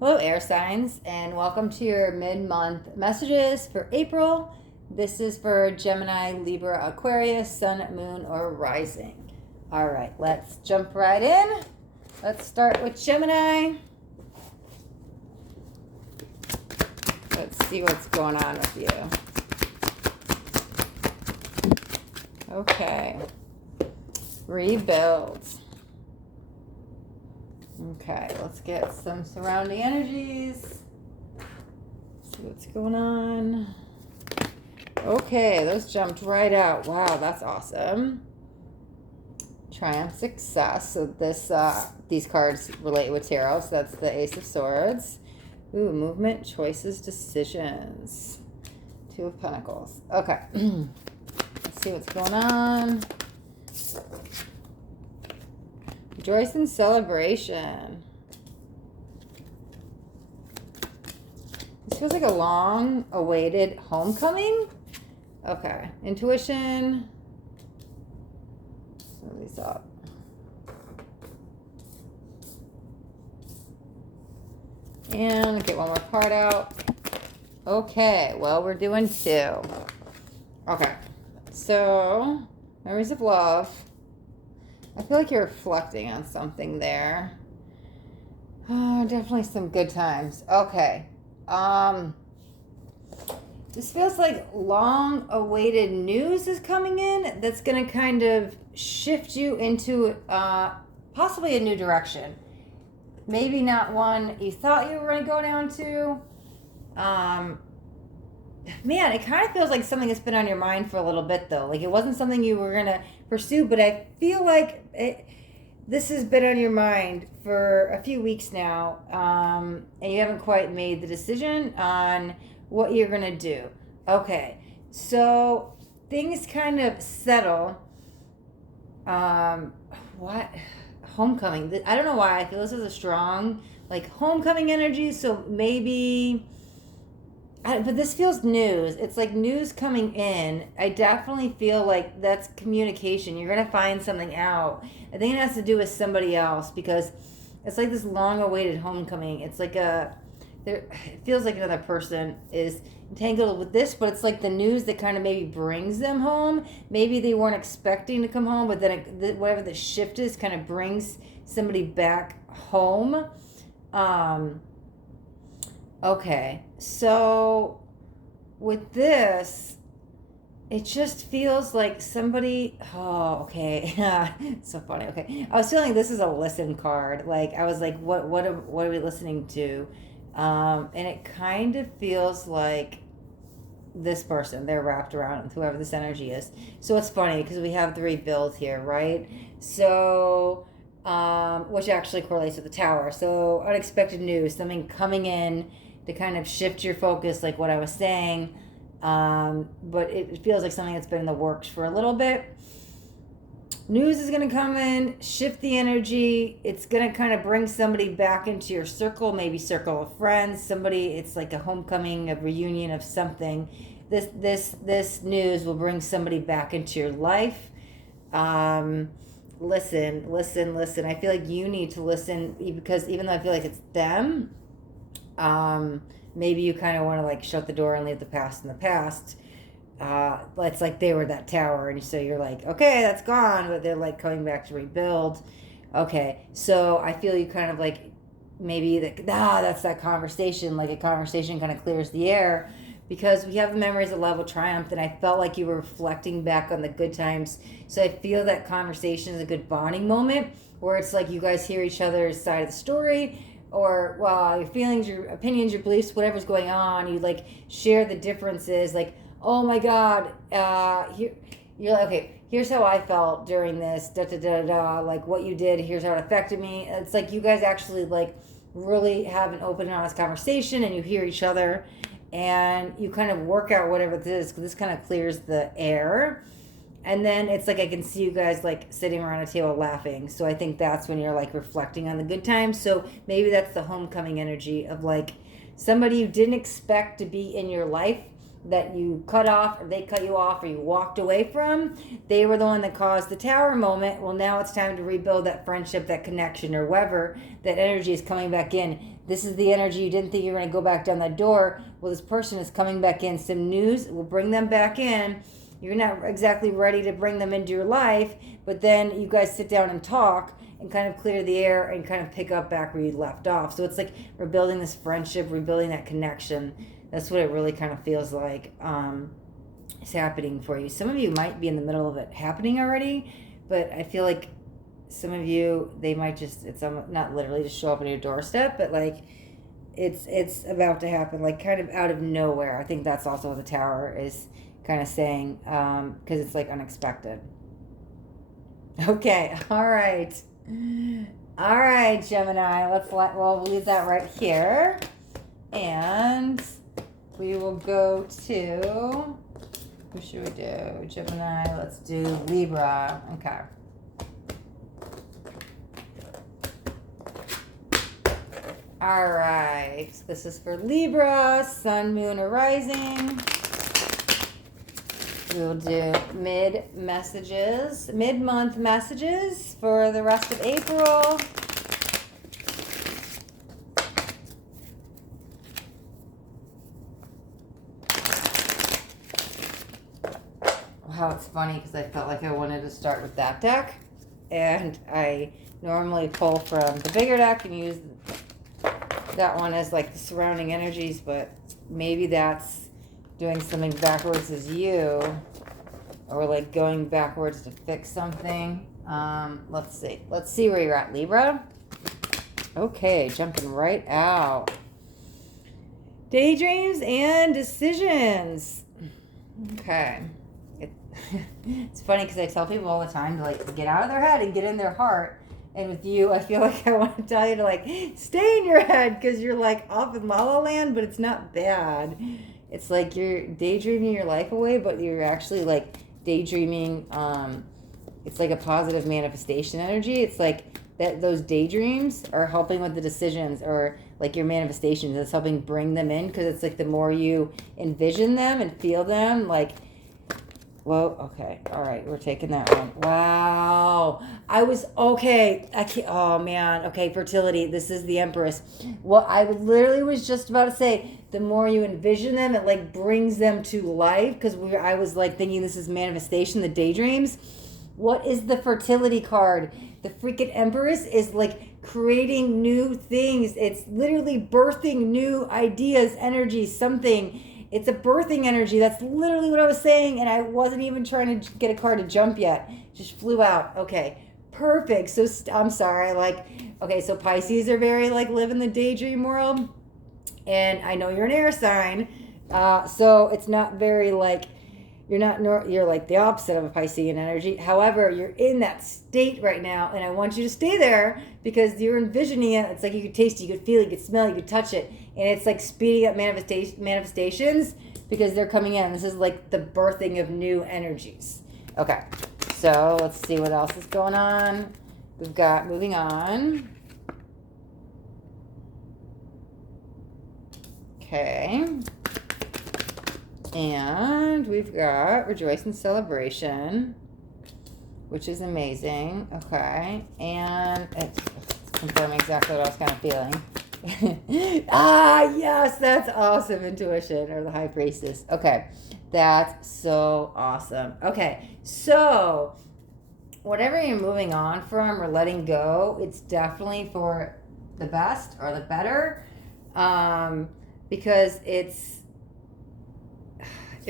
Hello, air signs, and welcome to your mid-month messages for April. This is for Gemini, Libra, Aquarius, Sun, Moon, or Rising. All right, let's jump right in. Let's start with Gemini. Let's see what's going on with you. Okay. Rebuild. Okay, let's get some surrounding energies. See what's going on. Okay, those jumped right out. Wow, that's awesome. Triumph, success. So these cards relate with tarot. So that's the Ace of Swords. Ooh, movement, choices, decisions. Two of Pentacles. Okay. Let's see what's going on. Rejoice and celebration. This feels like a long-awaited homecoming. Okay. Intuition. Move these up. And get one more card out. Okay. Well, we're doing two. Okay. So, memories of love. I feel like you're reflecting on something there. Oh, definitely some good times. Okay. This feels like long-awaited news is coming in that's going to kind of shift you into possibly a new direction. Maybe not one you thought you were going to go down to. Man, it kind of feels like something that's been on your mind for a little bit, though. Like it wasn't something you were going to pursue, but I feel like this has been on your mind for a few weeks now, and you haven't quite made the decision on what you're going to do. Okay, so things kind of settle. What? Homecoming. I don't know why I feel this is a strong, like, homecoming energy, so maybe... but this feels news. It's like news coming in. I definitely feel like that's communication. You're going to find something out. I think it has to do with somebody else because it's like this long-awaited homecoming. It's like it feels like another person is entangled with this, but it's like the news that kind of maybe brings them home. Maybe they weren't expecting to come home, but then whatever the shift is kind of brings somebody back home. Okay, so with this, it just feels like somebody, oh, okay, so funny, okay. I was feeling this is a listen card, like, I was like, what are we listening to? And it kind of feels like this person, they're wrapped around whoever this energy is. So it's funny, because we have the rebuild here, right? So... which actually correlates with the tower. So unexpected news, something coming in to kind of shift your focus, like what I was saying. But it feels like something that's been in the works for a little bit. News is going to come in, shift the energy. It's going to kind of bring somebody back into your circle, maybe circle of friends. Somebody, it's like a homecoming, a reunion of something. This news will bring somebody back into your life. Listen. I feel like you need to listen because even though I feel like it's them, maybe you kind of want to like shut the door and leave the past in the past. It's like they were that tower, and so you're like, okay, that's gone, but they're like coming back to rebuild. Okay, so I feel you kind of like maybe that's that conversation. Like a conversation kind of clears the air. Because we have the memories of love with triumph, and I felt like you were reflecting back on the good times. So I feel that conversation is a good bonding moment where it's like you guys hear each other's side of the story, or well, your feelings, your opinions, your beliefs, whatever's going on. You like share the differences. Like, oh my God, here you're like, okay, here's how I felt during this. Da da da da. Like what you did. Here's how it affected me. It's like you guys actually like really have an open and honest conversation, and you hear each other. And you kind of work out whatever this is, because this kind of clears the air. And then it's like I can see you guys like sitting around a table laughing. So I think that's when you're like reflecting on the good times. So maybe that's the homecoming energy of like somebody you didn't expect to be in your life that you cut off, or they cut you off, or you walked away from. They were the one that caused the tower moment. Well, now it's time to rebuild that friendship, that connection, or whatever. That energy is coming back in. this is the energy you didn't think you were going to go back down that door. Well, this person is coming back in. Some news will bring them back in. You're not exactly ready to bring them into your life, but then you guys sit down and talk and kind of clear the air and kind of pick up back where you left off. So it's like rebuilding this friendship, rebuilding that connection. That's what it really kind of feels like is happening for you. Some of you might be in the middle of it happening already, but I feel like some of you, they might just, it's not literally just show up on your doorstep, but like it's about to happen, like kind of out of nowhere. I think that's also what the Tower is kind of saying, because it's like unexpected. Okay, all right, Gemini. We'll leave that right here, and we will go to, who should we do? Gemini. Let's do Libra. Okay. All right, this is for Libra, Sun, Moon, or Rising. We'll do mid-month messages for the rest of April. Wow, it's funny because I felt like I wanted to start with that deck, and I normally pull from the bigger deck and use that one as like the surrounding energies, but maybe that's doing something backwards as you, or like going backwards to fix something. Let's see where you're at, Libra. Okay, jumping right out. Daydreams and decisions. Okay. It's funny because I tell people all the time to like get out of their head and get in their heart. And with you, I feel like I want to tell you to like stay in your head because you're like off in La La Land, but it's not bad. It's like you're daydreaming your life away, but you're actually like daydreaming. It's like a positive manifestation energy. It's like that those daydreams are helping with the decisions, or like your manifestations. It's helping bring them in, because it's like the more you envision them and feel them, like, whoa, okay, all right, we're taking that one. Wow, oh man, okay, fertility, this is the Empress. Well, I literally was just about to say, the more you envision them, it like brings them to life, because I was like thinking this is manifestation, the daydreams. What is the fertility card? The freaking Empress is like creating new things. It's literally birthing new ideas, energy, something. It's a birthing energy. That's literally what I was saying, and I wasn't even trying to get a card to jump yet. Just flew out. Okay, perfect. So I'm sorry. Okay, so Pisces are very like live in the daydream world, and I know you're an air sign, so it's not very like you're like the opposite of a Piscean energy. However, you're in that state right now, and I want you to stay there because you're envisioning it. It's like you could taste it, you could feel it, you could smell it, you could touch it. And it's like speeding up manifestations because they're coming in. This is like the birthing of new energies. Okay, so let's see what else is going on. We've got moving on. Okay. And we've got Rejoice and Celebration, which is amazing. Okay. And it's confirming exactly what I was kind of feeling. Yes, that's awesome. Intuition, or the High Priestess. Okay, that's so awesome. Okay, so whatever you're moving on from or letting go, it's definitely for the best or the better, because it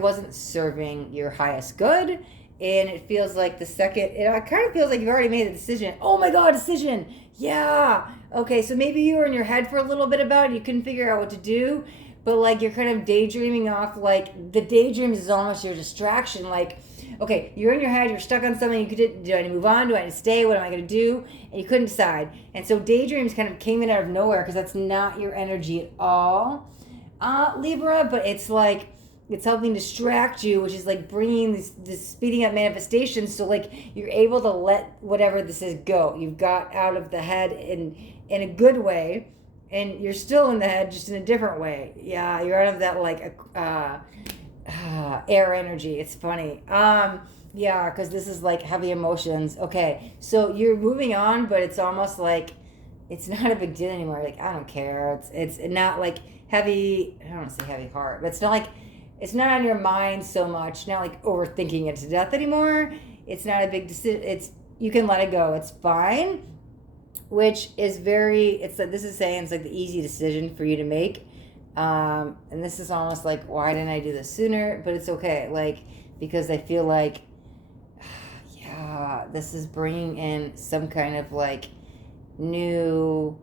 wasn't serving your highest good, and it feels like it kind of feels like you've already made a decision. Oh my God, decision. Yeah. Okay, so maybe you were in your head for a little bit about it. You couldn't figure out what to do, but like you're kind of daydreaming off. Like the daydreams is almost your distraction. Like, okay, you're in your head, you're stuck on something. Do I need to move on? Do I need to stay? What am I going to do? And you couldn't decide. And so daydreams kind of came in out of nowhere because that's not your energy at all, Libra. But it's like, it's helping distract you, which is like bringing this speeding up manifestation. So like you're able to let whatever this is go. You've got out of the head in a good way, and you're still in the head, just in a different way. Yeah, you're out of that like air energy. It's funny. Yeah, because this is like heavy emotions. Okay, so you're moving on, but it's almost like it's not a big deal anymore. Like, I don't care. It's not like heavy. I don't want to say heavy heart, but it's not like it's not on your mind so much. Not like overthinking it to death anymore. It's not a big decision. You can let it go. It's fine, which is it's like this is saying it's like the easy decision for you to make. And this is almost like, why didn't I do this sooner? But it's okay, like, because I feel like, yeah, this is bringing in some kind of like new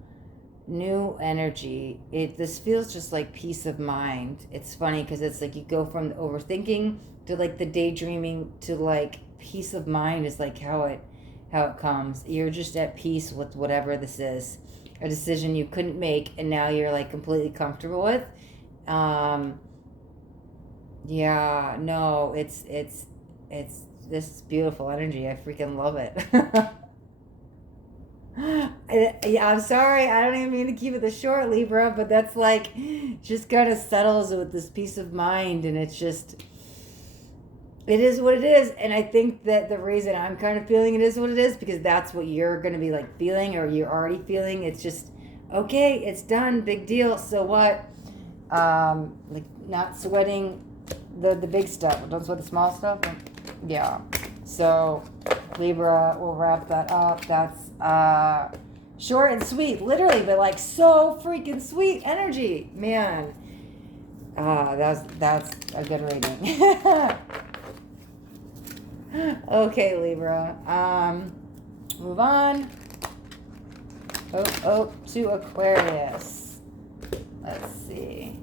energy. This feels just like peace of mind. It's funny because it's like you go from the overthinking to like the daydreaming to like peace of mind is like how it comes. You're just at peace with whatever this is, a decision you couldn't make, and now you're like completely comfortable with. Yeah, no, it's this is beautiful energy. I freaking love it. Yeah, I'm sorry. I don't even mean to keep it this short, Libra, but that's like just kind of settles with this peace of mind, and it's just it is what it is. And I think that the reason I'm kind of feeling it is what it is because that's what you're going to be like feeling, or you're already feeling. It's just okay, it's done, big deal. So what? Like not sweating the big stuff. Don't sweat the small stuff. Yeah. So Libra, we'll wrap that up. That's short and sweet, literally, but like so freaking sweet energy, man. That's a good reading. Okay, Libra. Move on. To Aquarius. Let's see.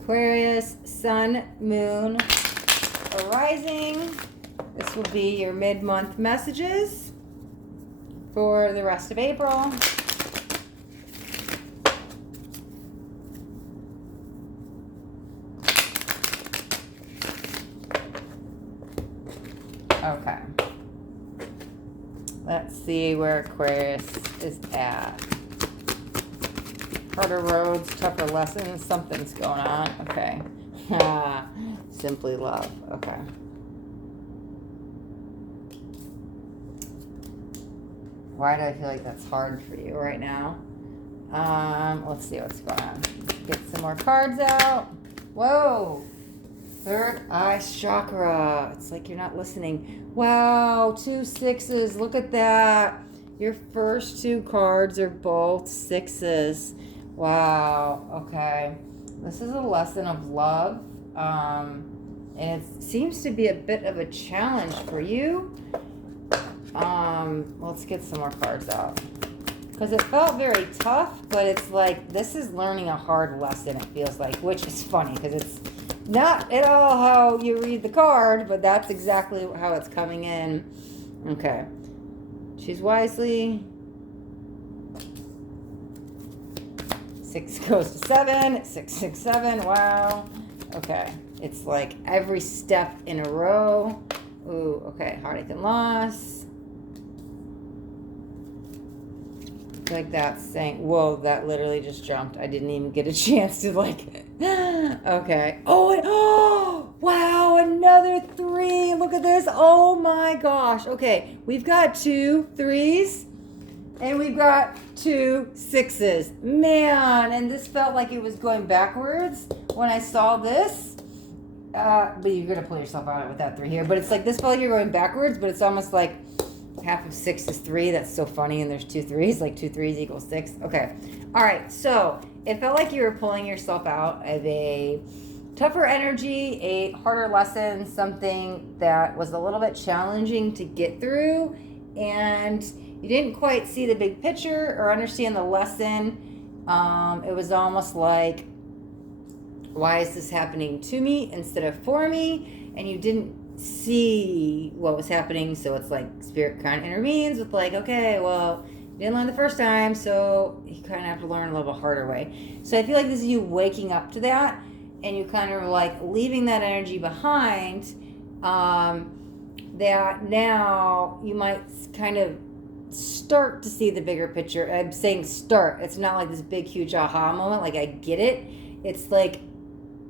Aquarius, Sun, Moon, Rising. This will be your mid-month messages for the rest of April. Okay. Let's see where Aquarius is at. Harder roads, tougher lessons, something's going on. Okay. Simply love. Okay. Why do I feel like that's hard for you right now? Let's see what's going on. Get some more cards out. Whoa. Third eye chakra. It's like you're not listening. Wow, 2 6s. Look at that. Your first 2 cards are both 6s. Wow. Okay. This is a lesson of love. And it seems to be a bit of a challenge for you. Let's get some more cards out. Because it felt very tough, but it's like this is learning a hard lesson, it feels like, which is funny because it's not at all how you read the card, but that's exactly how it's coming in. Okay. Choose wisely. 6 goes to 7. 6, 6, 7. Wow. Okay. It's like every step in a row. Ooh, okay. Heartache and loss. Like that's saying, whoa, that literally just jumped. I didn't even get a chance to like, okay. Oh, wow, another 3. Look at this. Oh my gosh. Okay, we've got 2 3s and we've got 2 6s. Man, and this felt like it was going backwards when I saw this. But you're going to pull yourself out with that 3 here. But it's like this felt like you're going backwards, but it's almost like half of 6 is 3. That's so funny. And there's 2 3s, like 2 3s equals 6. Okay. All right. So it felt like you were pulling yourself out of a tougher energy, a harder lesson, something that was a little bit challenging to get through. And you didn't quite see the big picture or understand the lesson. It was almost like, why is this happening to me instead of for me? And you didn't see what was happening, so it's like spirit kind of intervenes with like, okay, well, you didn't learn the first time, so you kind of have to learn a little bit harder way. So I feel like this is you waking up to that, and you kind of like leaving that energy behind, that now you might kind of start to see the bigger picture. I'm saying start. It's not like this big, huge aha moment. Like, I get it. It's like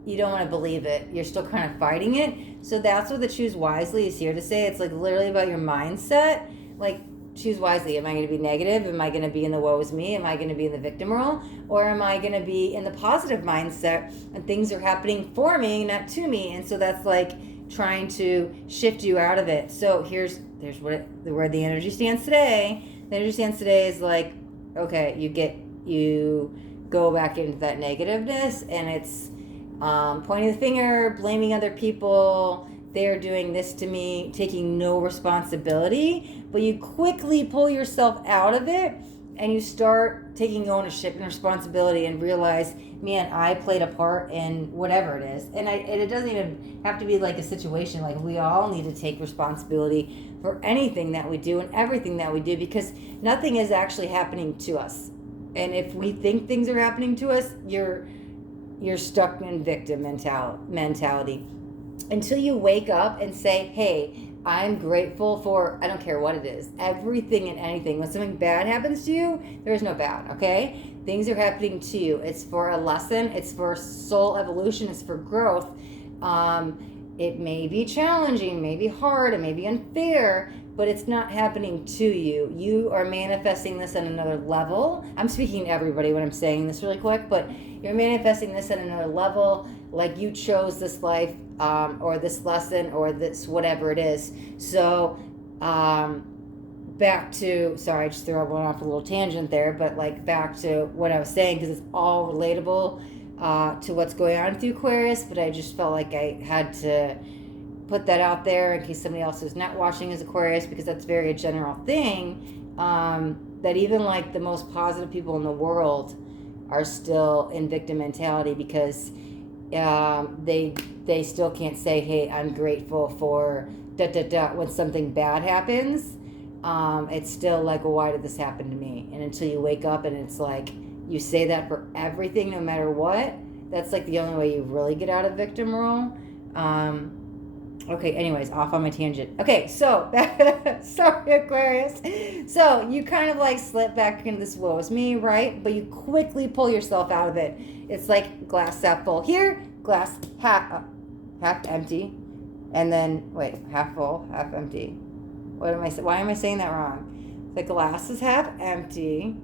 you don't want to believe it. You're still kind of fighting it. So that's what the choose wisely is here to say. It's like literally about your mindset. Like, choose wisely. Am I going to be negative? Am I going to be in the woe is me? Am I going to be in the victim role? Or am I going to be in the positive mindset and things are happening for me, not to me? And so that's like trying to shift you out of it. So here's where the energy stands today. The energy stands today is like, okay, you go back into that negativeness, and it's pointing the finger, blaming other people. They're doing this to me, taking no responsibility. But you quickly pull yourself out of it, and you start taking ownership and responsibility, and realize, man, I played a part in whatever it is. And it doesn't even have to be like a situation. Like, we all need to take responsibility for anything that we do and everything that we do, because nothing is actually happening to us. And if we think things are happening to us, you're stuck in victim mentality until you wake up and say, hey, I'm grateful for, I don't care what it is, everything and anything. When something bad happens to you, there is no bad, okay? Things are happening to you. It's for a lesson. It's for soul evolution. It's for growth. It may be challenging, may be hard, it may be unfair, but it's not happening to you. You are manifesting this at another level. I'm speaking to everybody when I'm saying this really quick, but you're manifesting this at another level, like you chose this life, or this lesson, or this whatever it is. So back to, sorry, I just threw one off a little tangent there, but like back to what I was saying, because it's all relatable to what's going on through Aquarius, but I just felt like I had to put that out there in case somebody else is not watching as Aquarius, because that's very a general thing, that even like the most positive people in the world are still in victim mentality, because they still can't say, hey, I'm grateful for when something bad happens. It's still like, well, why did this happen to me? And until you wake up and it's like, you say that for everything, no matter what, that's like the only way you really get out of victim role. Okay, anyways, off on my tangent. Okay, so, sorry, Aquarius. So, you kind of like slip back into this woe is me, right? But you quickly pull yourself out of it. It's like glass half full here, glass half empty, and then, wait, half full, half empty. What am I saying? Why am I saying that wrong? The glass is half empty.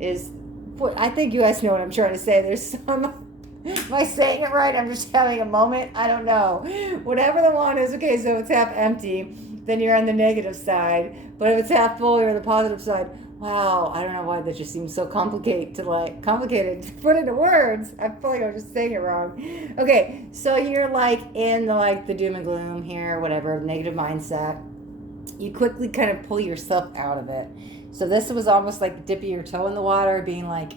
I think you guys know what I'm trying to say. There's some... Am I saying it right? I'm just having a moment. I don't know. Whatever the one is, okay, so it's half empty, then you're on the negative side. But if it's half full, you're on the positive side. Wow, I don't know why that just seems so complicated to put into words. I feel like I'm just saying it wrong. Okay, so you're like in the doom and gloom here, whatever, negative mindset. You quickly kind of pull yourself out of it. So this was almost like dipping your toe in the water, being like,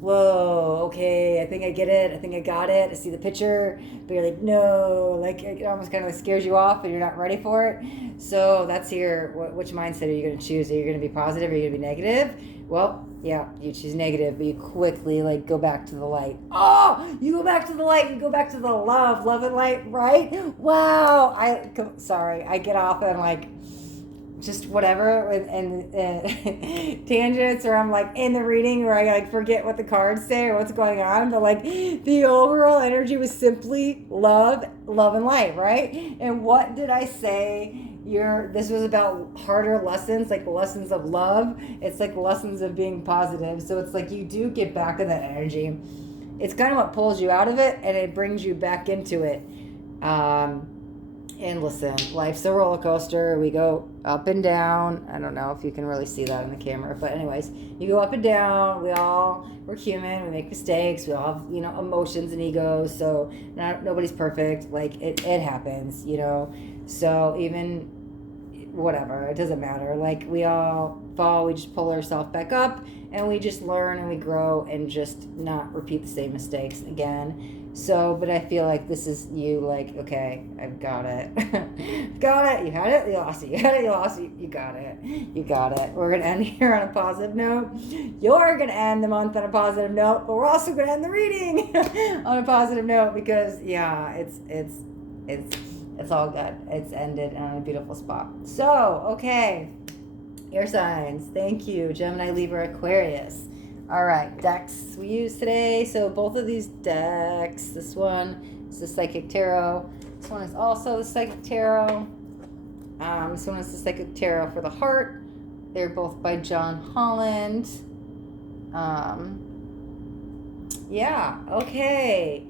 whoa, okay, I think I get it. I think I got it. I see the picture. But you're like, no, like it almost kind of scares you off and you're not ready for it. So that's which mindset are you going to choose? Are you going to be positive or are you going to be negative? Well, yeah, you choose negative, but you quickly like go back to the light. Oh, you go back to the light. You go back to the love and light, right? Wow. I get off and I'm like, just whatever, and tangents, or I'm like in the reading where I like forget what the cards say or what's going on, but like the overall energy was simply love and light, right? And what did I say? This was about harder lessons, like lessons of love. It's like lessons of being positive. So it's like you do get back in that energy. It's kind of what pulls you out of it and it brings you back into it. And listen, life's a roller coaster. We go up and down. I don't know if you can really see that in the camera, but anyways, you go up and down. We're human. We make mistakes. We all have, emotions and egos. So nobody's perfect. Like it happens, So even whatever, it doesn't matter. Like we all fall. We just pull ourselves back up and we just learn and we grow and just not repeat the same mistakes again. So, but I feel like this is you, like, okay, I've got it. Got it. You had it, you lost it. You had it, you lost it. You got it. You got it. We're going to end here on a positive note. You're going to end the month on a positive note, but we're also going to end the reading on a positive note because, yeah, it's all good. It's ended on a beautiful spot. So, okay. Air signs. Thank you. Gemini, Libra, Aquarius. All right, decks we use today. So both of these decks, this one is the Psychic Tarot. This one is also the Psychic Tarot. This one is the Psychic Tarot for the Heart. They're both by John Holland. Yeah, okay.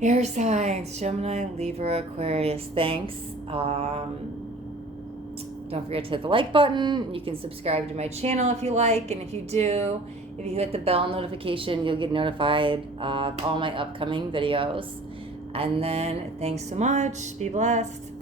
Air signs, Gemini, Libra, Aquarius. Thanks. Don't forget to hit the like button. You can subscribe to my channel if you like. And if you do, if you hit the bell notification, you'll get notified of all my upcoming videos. And then, thanks so much. Be blessed.